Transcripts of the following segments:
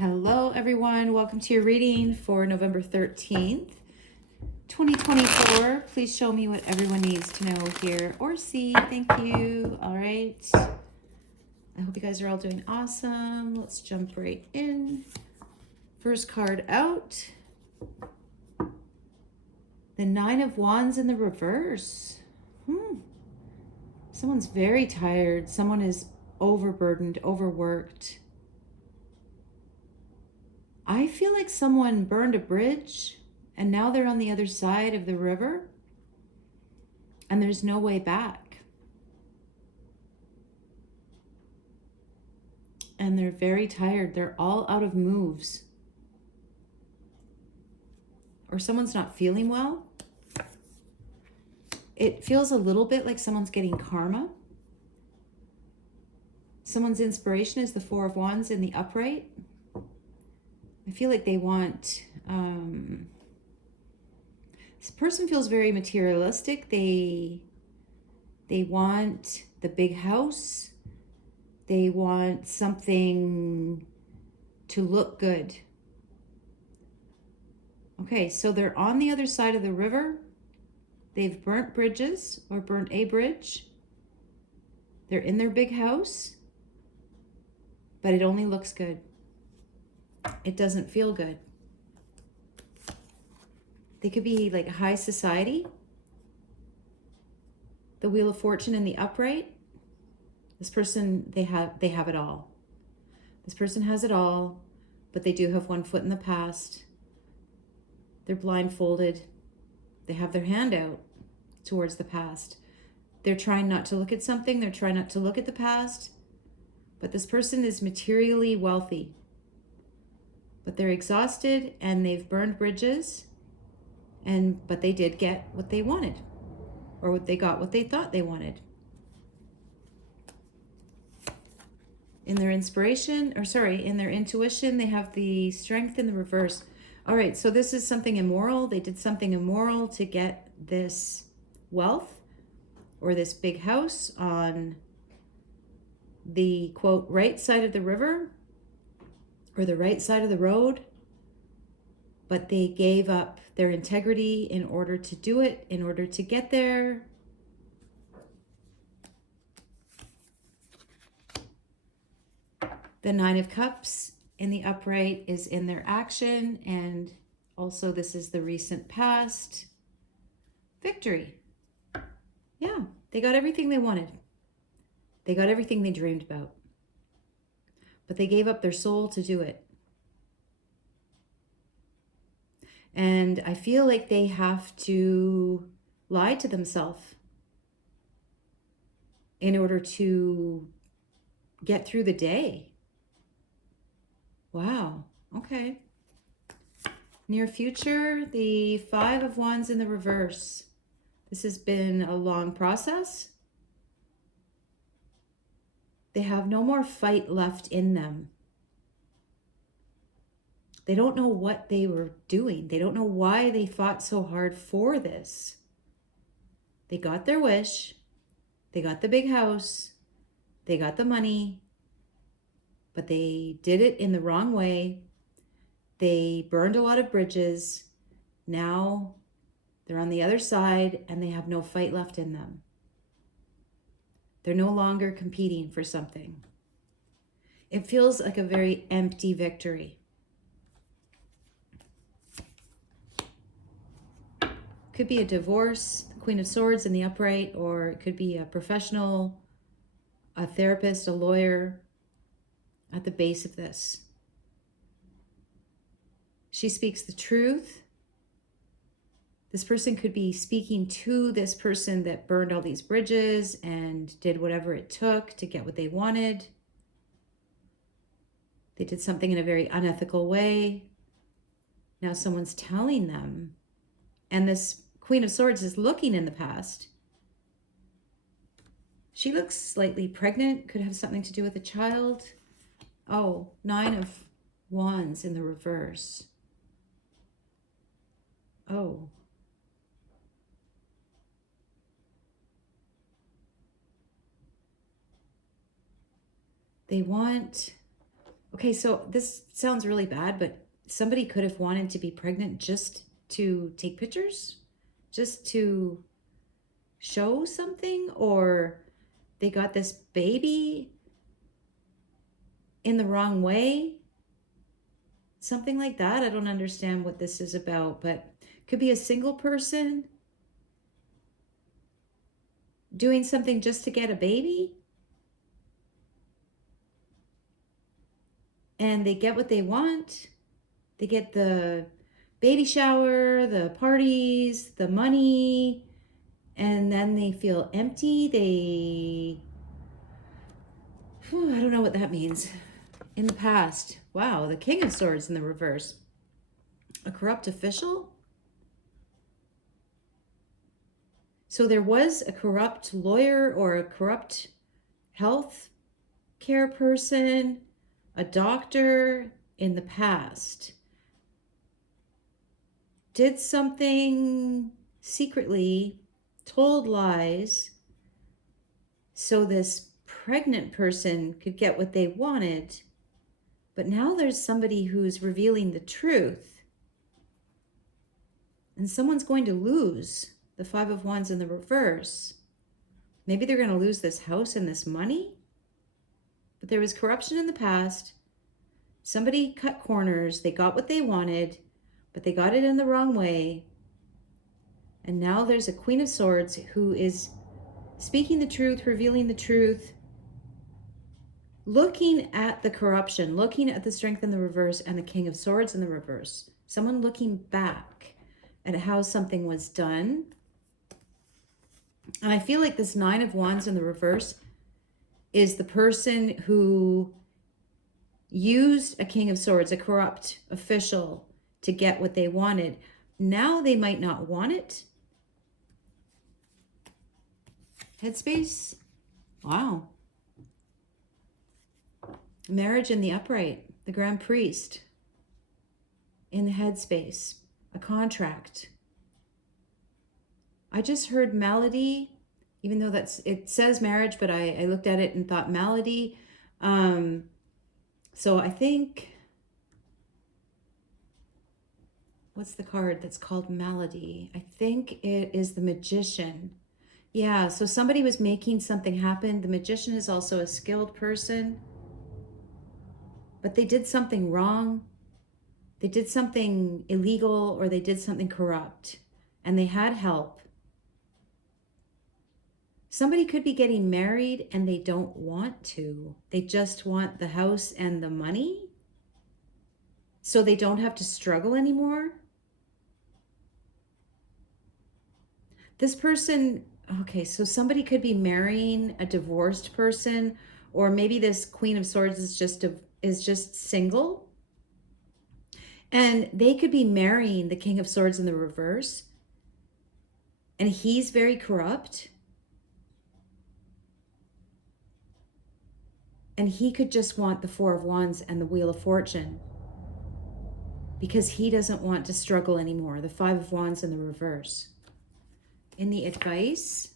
Hello, everyone. Welcome to your reading for November 13th, 2024. Please show me what everyone needs to know here or see. Thank you. All right. I hope you guys are all doing awesome. Let's jump right in. First card out. The Nine of Wands in the reverse. Someone's very tired. Someone is overburdened, overworked. I feel like someone burned a bridge and now they're on the other side of the river and there's no way back. And they're very tired. They're all out of moves. Or someone's not feeling well. It feels a little bit like someone's getting karma. Someone's inspiration is the Four of Wands in the upright. I feel like they want, this person feels very materialistic. They want the big house. They want something to look good. Okay, so they're on the other side of the river. They've burnt bridges or burnt a bridge. They're in their big house, but it only looks good. It doesn't feel good. They could be like high society. The Wheel of Fortune in the upright. This person, they have it all. This person has it all, but they do have one foot in the past. They're blindfolded. They have their hand out towards the past. They're trying not to look at something. They're trying not to look at the past. But this person is materially wealthy. But they're exhausted and they've burned bridges. But they did get what they wanted. Or they got what they thought they wanted. In their intuition, they have the Strength in the reverse. All right, so this is something immoral. They did something immoral to get this wealth or this big house on the, quote, right side of the river or the right side of the road. But they gave up their integrity in order to do it, in order to get there. The Nine of Cups in the upright is in their action, and also this is the recent past. Victory. Yeah, they got everything they wanted. They got everything they dreamed about. But they gave up their soul to do it. And I feel like they have to lie to themselves in order to get through the day. Wow, okay. Near future, the Five of Wands in the reverse. This has been a long process. They have no more fight left in them. They don't know what they were doing. They don't know why they fought so hard for this. They got their wish. They got the big house. They got the money. But they did it in the wrong way. They burned a lot of bridges. Now they're on the other side and they have no fight left in them. They're no longer competing for something. It feels like a very empty victory. Could be a divorce, the Queen of Swords in the upright, or it could be a professional, a therapist, a lawyer at the base of this. She speaks the truth. This person could be speaking to this person that burned all these bridges and did whatever it took to get what they wanted. They did something in a very unethical way. Now someone's telling them, and this Queen of Swords is looking in the past. She looks slightly pregnant, could have something to do with a child. Oh, Nine of Wands in the reverse. Oh. They want Okay, so this sounds really bad, but somebody could have wanted to be pregnant just to take pictures, just to show something, or they got this baby in the wrong way. Something like that. I don't understand what this is about, but could be a single person doing something just to get a baby, and they get what they want. They get the baby shower, the parties, the money, and then they feel empty. I don't know what that means. In the past, wow, the King of Swords in the reverse. A corrupt official? So there was a corrupt lawyer or a corrupt health care person, a doctor in the past. Did something secretly, told lies, so this pregnant person could get what they wanted. But now there's somebody who's revealing the truth. And someone's going to lose the Five of Wands in the reverse. Maybe they're going to lose this house and this money. But there was corruption in the past. Somebody cut corners. They got what they wanted, but they got it in the wrong way. And now there's a Queen of Swords who is speaking the truth, revealing the truth, looking at the corruption, looking at the strength in the reverse and the King of Swords in the reverse. Someone looking back at how something was done. And I feel like this Nine of Wands in the reverse is the person who used a King of Swords, a corrupt official, to get what they wanted. Now they might not want it. Headspace. Wow. Marriage in the upright. The Grand Priest. In the headspace. A contract. I just heard melody, even though it says marriage, but I looked at it and thought melody. So I think, what's the card that's called melody? I think it is the Magician. Yeah, so somebody was making something happen. The Magician is also a skilled person, but they did something wrong. They did something illegal, or they did something corrupt, and they had help. Somebody could be getting married and they don't want to. They just want the house and the money, so they don't have to struggle anymore. This person, okay, so somebody could be marrying a divorced person, or maybe this Queen of Swords is just single. And they could be marrying the King of Swords in the reverse, and he's very corrupt. And he could just want the Four of Wands and the Wheel of Fortune, because he doesn't want to struggle anymore. The Five of Wands in the reverse. In the advice,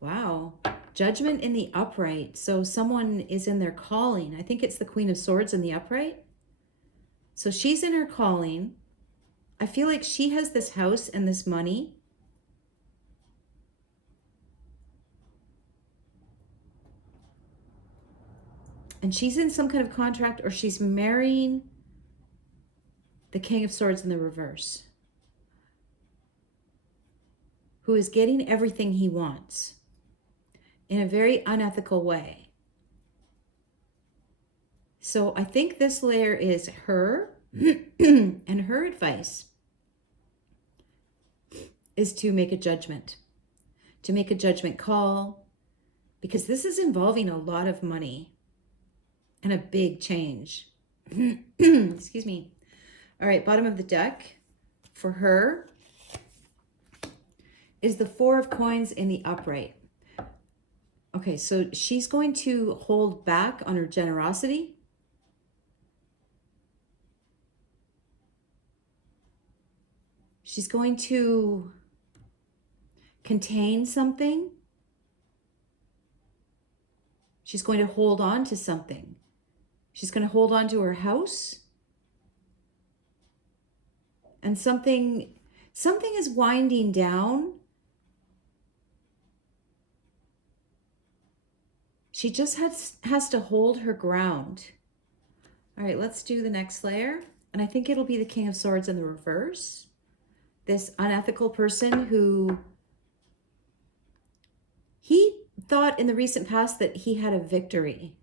wow. Judgment in the upright. So someone is in their calling. I think it's the Queen of Swords in the upright. So she's in her calling. I feel like she has this house and this money. And she's in some kind of contract, or she's marrying the King of Swords in the reverse, who is getting everything he wants in a very unethical way. So I think this layer is her, and her advice is to make a judgment call, because this is involving a lot of money and a big change. Excuse me. All right, bottom of the deck for her is the Four of Coins in the upright. Okay, so she's going to hold back on her generosity. She's going to contain something. She's going to hold on to something. She's going to hold on to her house. And something is winding down. She just has to hold her ground. All right, let's do the next layer. And I think it'll be the King of Swords in the reverse. This unethical person who he thought in the recent past that he had a victory.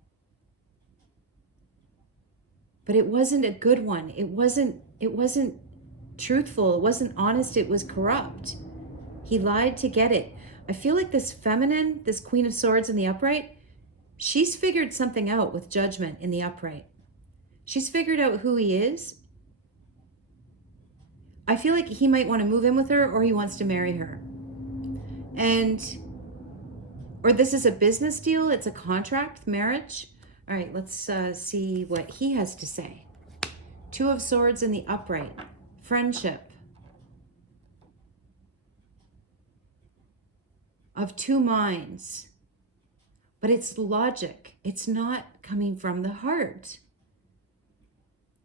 But it wasn't a good one. It wasn't truthful. It wasn't honest. It was corrupt. He lied to get it. I feel like this feminine, this Queen of Swords in the upright, she's figured something out with Judgment in the upright. She's figured out who he is. I feel like he might want to move in with her, or he wants to marry her. Or this is a business deal. It's a contract, marriage. All right, let's see what he has to say. Two of Swords in the upright. Friendship. Of two minds. But it's logic. It's not coming from the heart.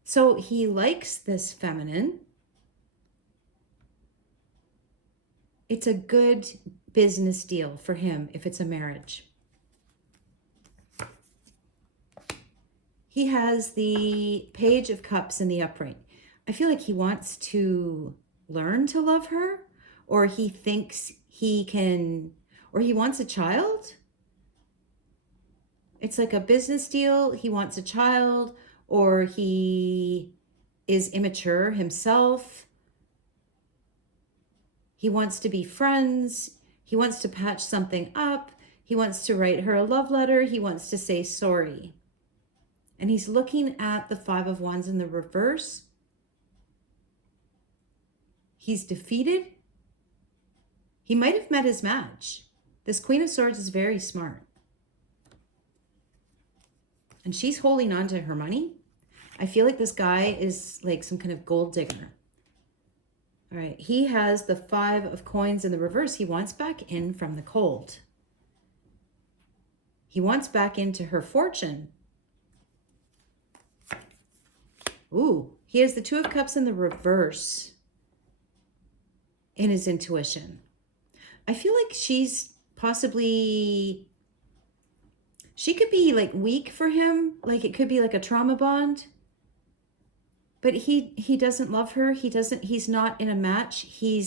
So he likes this feminine. It's a good business deal for him if it's a marriage. He has the Page of Cups in the upright. I feel like he wants to learn to love her, or he thinks he can, or he wants a child. It's like a business deal. He wants a child, or he is immature himself. He wants to be friends. He wants to patch something up. He wants to write her a love letter. He wants to say sorry. And he's looking at the Five of Wands in the reverse. He's defeated. He might have met his match. This Queen of Swords is very smart. And she's holding on to her money. I feel like this guy is like some kind of gold digger. All right, he has the Five of Coins in the reverse. He wants back in from the cold. He wants back into her fortune. Ooh, he has the Two of Cups in the reverse in his intuition. I feel like she's possibly, she could be like weak for him. Like it could be like a trauma bond. But he doesn't love her. He's not in a match. He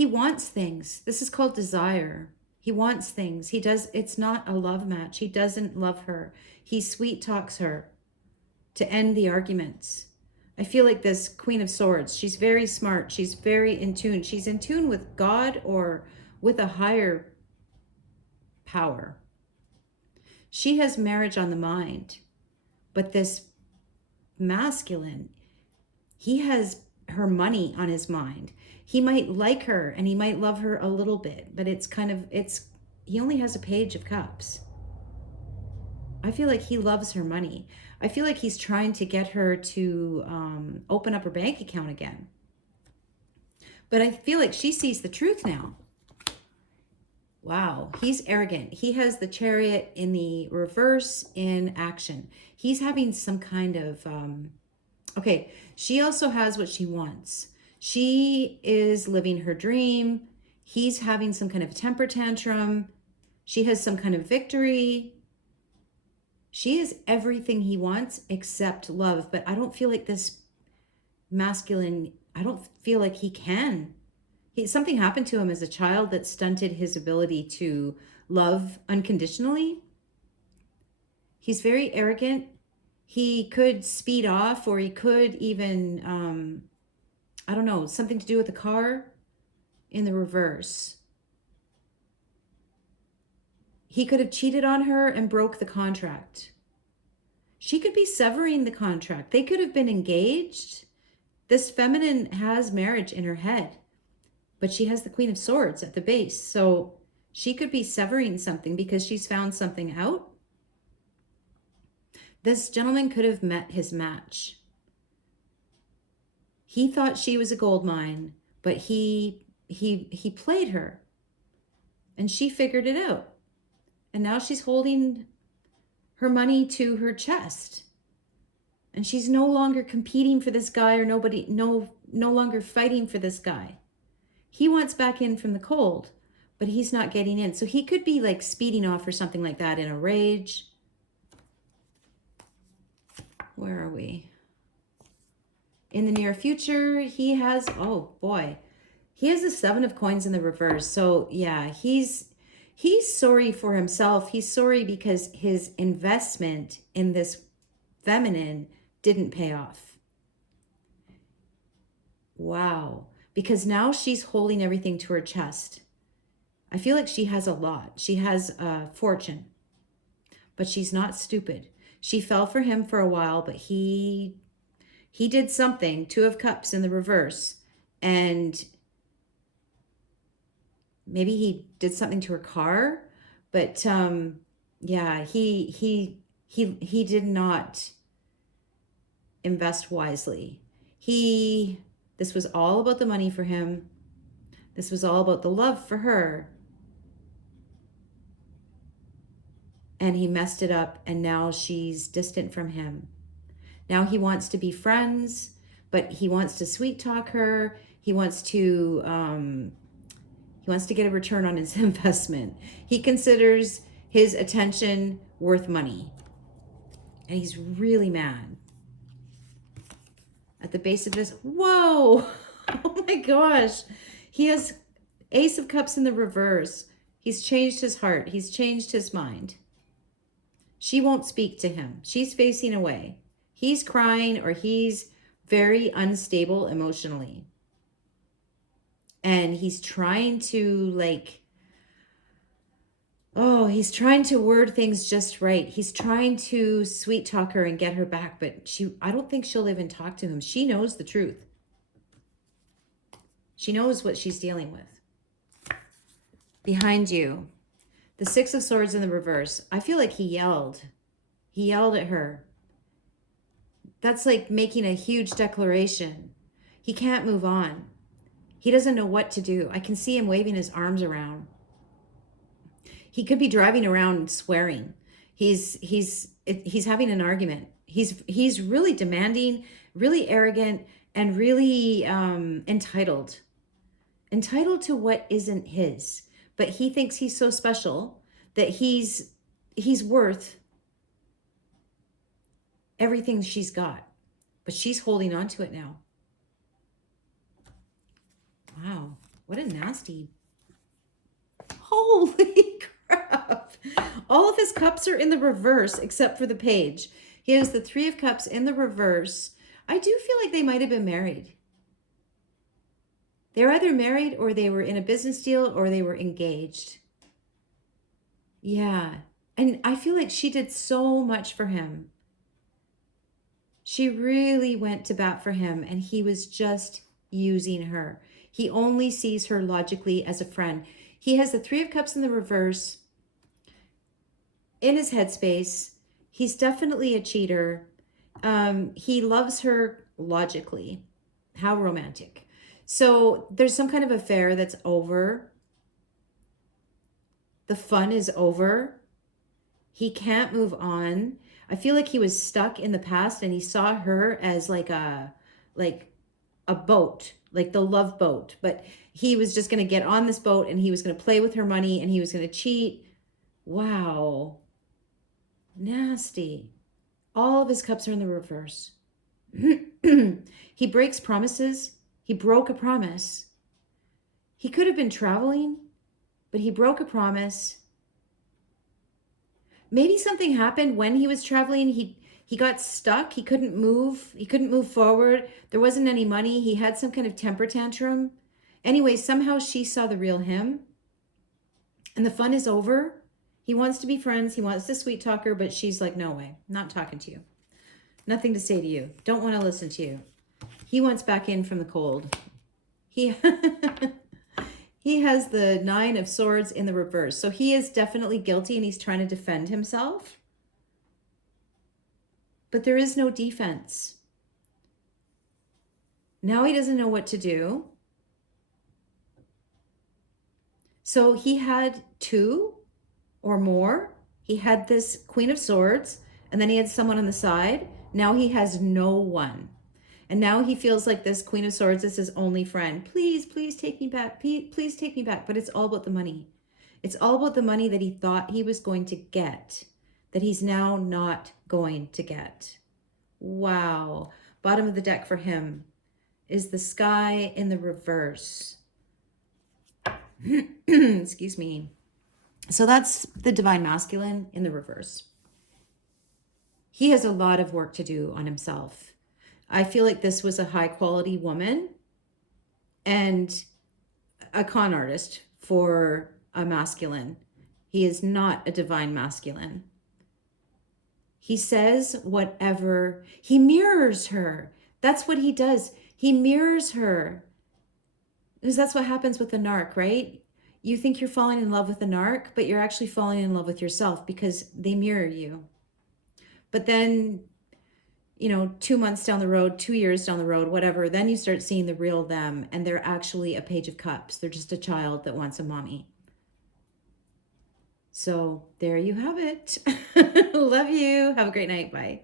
wants things. This is called desire. He wants things. It's not a love match. He doesn't love her. He sweet talks her to end the arguments. I feel like this Queen of Swords, she's very smart. She's very in tune. She's in tune with God or with a higher power. She has marriage on the mind. But this masculine, he has her money on his mind. He might like her and he might love her a little bit, but he only has a Page of Cups. I feel like he loves her money. I feel like he's trying to get her to open up her bank account again. But I feel like she sees the truth now. Wow, he's arrogant. He has the Chariot in the reverse in action. He's having some kind of, okay, she also has what she wants. She is living her dream. He's having some kind of temper tantrum. She has some kind of victory. She is everything he wants except love. But I don't feel like this masculine, I don't feel like he can. Something happened to him as a child that stunted his ability to love unconditionally. He's very arrogant. He could speed off, or he could even, I don't know, something to do with the car in the reverse. He could have cheated on her and broke the contract. She could be severing the contract. They could have been engaged. This feminine has marriage in her head. But she has the Queen of Swords at the base. So she could be severing something because she's found something out. This gentleman could have met his match. He thought she was a gold mine, but he played her. And she figured it out. And now she's holding her money to her chest. And she's no longer competing for this guy, or no longer fighting for this guy. He wants back in from the cold, but he's not getting in. So he could be like speeding off or something like that in a rage. Where are we? In the near future, he has, oh boy, he has the 7 of coins in the reverse. So yeah, he's sorry for himself. He's sorry because his investment in this feminine didn't pay off. Wow. Because now she's holding everything to her chest. I feel like she has a lot. She has a fortune, but she's not stupid. She fell for him for a while, but he did something, 2 of Cups in the reverse, and maybe he did something to her car, but yeah, he did not invest wisely. This was all about the money for him. This was all about the love for her. And he messed it up, and now she's distant from him. Now he wants to be friends, but he wants to sweet talk her. He wants to get a return on his investment. He considers his attention worth money. And he's really mad. At the base of this, whoa, oh my gosh. He has Ace of Cups in the reverse. He's changed his heart. He's changed his mind. She won't speak to him. She's facing away. He's crying, or he's very unstable emotionally. And he's trying to he's trying to word things just right. He's trying to sweet talk her and get her back, but I don't think she'll even talk to him. She knows the truth. She knows what she's dealing with. Behind you, the 6 of Swords in the reverse. I feel like he yelled. He yelled at her. That's like making a huge declaration. He can't move on. He doesn't know what to do. I can see him waving his arms around. He could be driving around swearing. He's having an argument. He's really demanding, really arrogant, and really entitled. Entitled to what isn't his. But he thinks he's so special that he's worth everything she's got. But she's holding on to it now. Wow, what a nasty. Holy crap. All of his cups are in the reverse except for the page. He has the 3 of Cups in the reverse. I do feel like they might have been married. They're either married, or they were in a business deal, or they were engaged. Yeah. And I feel like she did so much for him. She really went to bat for him, and he was just using her. He only sees her logically as a friend. He has the 3 of Cups in the reverse in his headspace. He's definitely a cheater. He loves her logically. How romantic. So there's some kind of affair that's over. The fun is over. He can't move on. I feel like he was stuck in the past, and he saw her as like a boat, like the love boat. But he was just going to get on this boat, and he was going to play with her money, and he was going to cheat. Wow. Nasty. All of his cups are in the reverse. He breaks promises. He broke a promise. He could have been traveling, but he broke a promise. Maybe something happened when he was traveling. He got stuck. He couldn't move. He couldn't move forward. There wasn't any money. He had some kind of temper tantrum. Anyway, somehow she saw the real him. And the fun is over. He wants to be friends. He wants to sweet talk her, but she's like, no way. Not talking to you. Nothing to say to you. Don't want to listen to you. He wants back in from the cold. He has the 9 of Swords in the reverse. So he is definitely guilty, and he's trying to defend himself. But there is no defense. Now he doesn't know what to do. So he had 2 or more. He had this Queen of Swords, and then he had someone on the side. Now he has no one. And now he feels like this Queen of Swords is his only friend. Please, please take me back. Please take me back. But it's all about the money. It's all about the money that he thought he was going to get, that he's now not going to get. Wow. Bottom of the deck for him is the Sky in the reverse. Excuse me. So that's the Divine Masculine in the reverse. He has a lot of work to do on himself. I feel like this was a high quality woman and a con artist for a masculine. He is not a divine masculine. He says whatever, he mirrors her. That's what he does. He mirrors her. Because that's what happens with the narc, right? You think you're falling in love with the narc, but you're actually falling in love with yourself because they mirror you. But then, 2 months down the road, 2 years down the road, whatever, then you start seeing the real them, and they're actually a page of cups. They're just a child that wants a mommy. So there you have it. Love you. Have a great night. Bye.